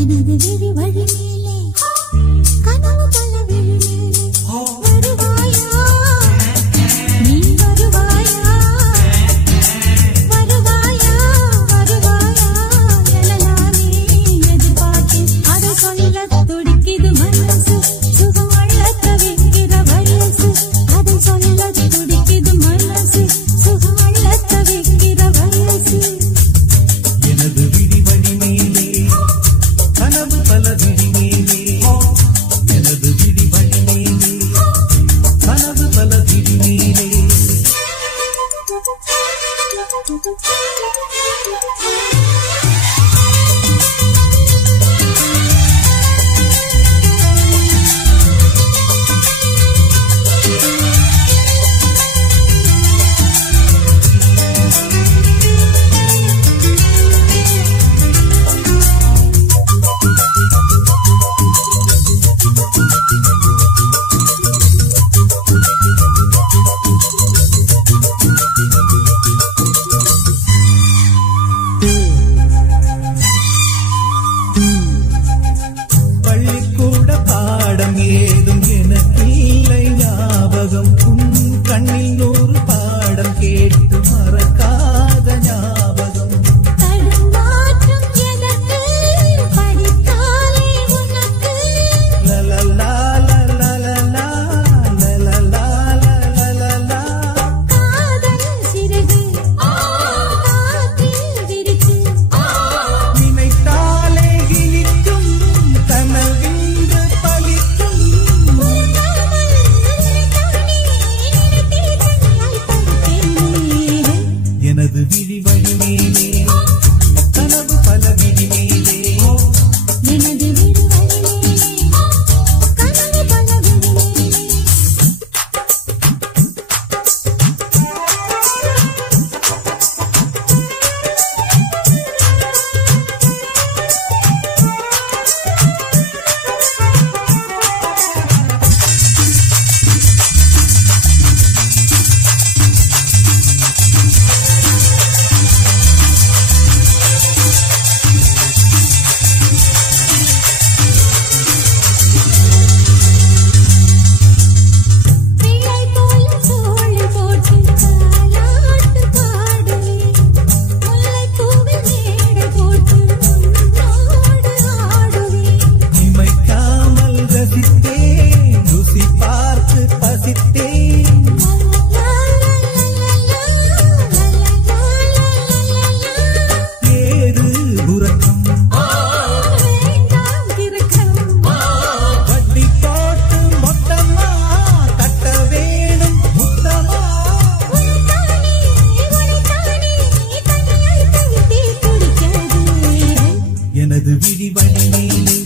எனது விழி வழி மேலே கனவு பல விழி மேலே வருவாயா நீ வருவாயா வருவாயா வருவாயா என நானே எதிர்பார்த்தேன் அதை சொல்ல துடிக்குது மனசு சுகம் அள்ளத்த வைக்கிற வயசு அதை சொல்ல துடிக்குது மனசு சுகம் அள்ளத்த வைக்கிற வயசு எனது விழி வழி மேலே கனவு பல விழி மேலே எனது விழி வழி மேலே கனவு பல விழி மேலே பள்ளிக்கூட பாடம் ஏதும் எனக்கில்லை ஞாபகம் உன் கண்ணில் 100 பாடம் கேட்டு மறக்காத ஞாபகம் தடுமாற்றம் எதற்கு படித்தாலே உனக்கு லலலா லலலா லலலா லலலா காதல் சிறகு காற்றில் விரித்து நினைத்தாலே இனிக்கும் கனவென்று பலிக்கும் எனது விழி வழி மேலே கனவு பல விழி மேலே எனது விழி வழி மேலே கனவு பல விழி மேலே பிள்ளை போல தோள் போட்டு தாலாட்டு பாடுவேன் முல்லை பூவில் மேடை போட்டு உன்னோடு ஆடுவேன் இமைக்காமல் ரசித்தேன் ருசி பார்த்து பசித்தேன் ஏது உறக்கம் வேண்டாம் கிறுக்கம் வட்டி போட்டு மொத்தமா கட்ட வேணும் முத்தமா உனக்கானே தனியாய் தவித்தே குடிக்காதே எனது விழி வழி மேலே